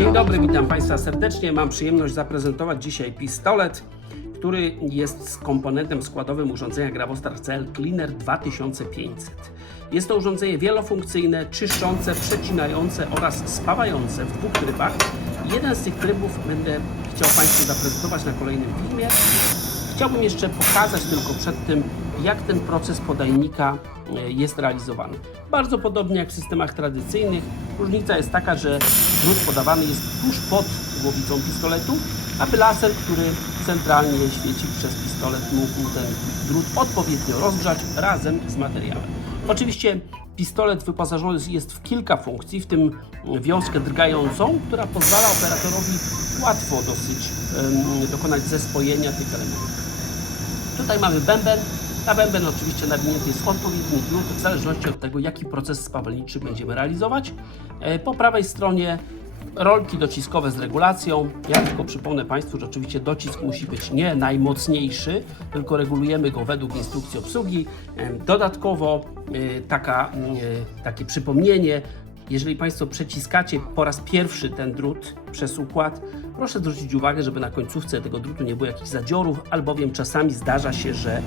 Dzień dobry, witam Państwa serdecznie. Mam przyjemność zaprezentować dzisiaj pistolet, który jest komponentem składowym urządzenia Gravostar CL Cleaner 2500. Jest to urządzenie wielofunkcyjne, czyszczące, przecinające oraz spawające w dwóch trybach. Jeden z tych trybów będę chciał Państwu zaprezentować na kolejnym filmie. Chciałbym jeszcze pokazać tylko przed tym, jak ten proces podajnika jest realizowany. Bardzo podobnie jak w systemach tradycyjnych, różnica jest taka, że drut podawany jest tuż pod głowicą pistoletu, aby laser, który centralnie świeci przez pistolet, mógł ten drut odpowiednio rozgrzać razem z materiałem. Oczywiście pistolet wyposażony jest w kilka funkcji, w tym wiązkę drgającą, która pozwala operatorowi łatwo dosyć em, dokonać zespojenia tych elementów. Tutaj mamy bęben. Na bęben oczywiście nawinięty jest odpowiedni drut, w zależności od tego, jaki proces spawalniczy będziemy realizować. E, Po prawej stronie rolki dociskowe z regulacją. Ja tylko przypomnę Państwu, że oczywiście docisk musi być nie najmocniejszy, tylko regulujemy go według instrukcji obsługi. E, Dodatkowo e, taka, takie przypomnienie, jeżeli Państwo przeciskacie po raz pierwszy ten drut przez układ, proszę zwrócić uwagę, żeby na końcówce tego drutu nie było jakichś zadziorów, albowiem czasami zdarza się, że e,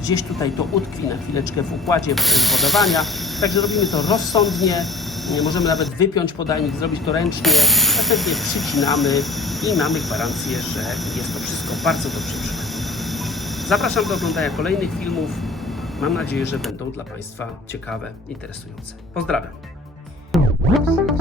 gdzieś tutaj to utkwi na chwileczkę w układzie podawania. Także robimy to rozsądnie. Nie Możemy nawet wypiąć podajnik, zrobić to ręcznie, następnie przycinamy i mamy gwarancję, że jest to wszystko bardzo dobrze przygotowane. Zapraszam do oglądania kolejnych filmów. Mam nadzieję, że będą dla Państwa ciekawe, interesujące. Pozdrawiam. Whoops.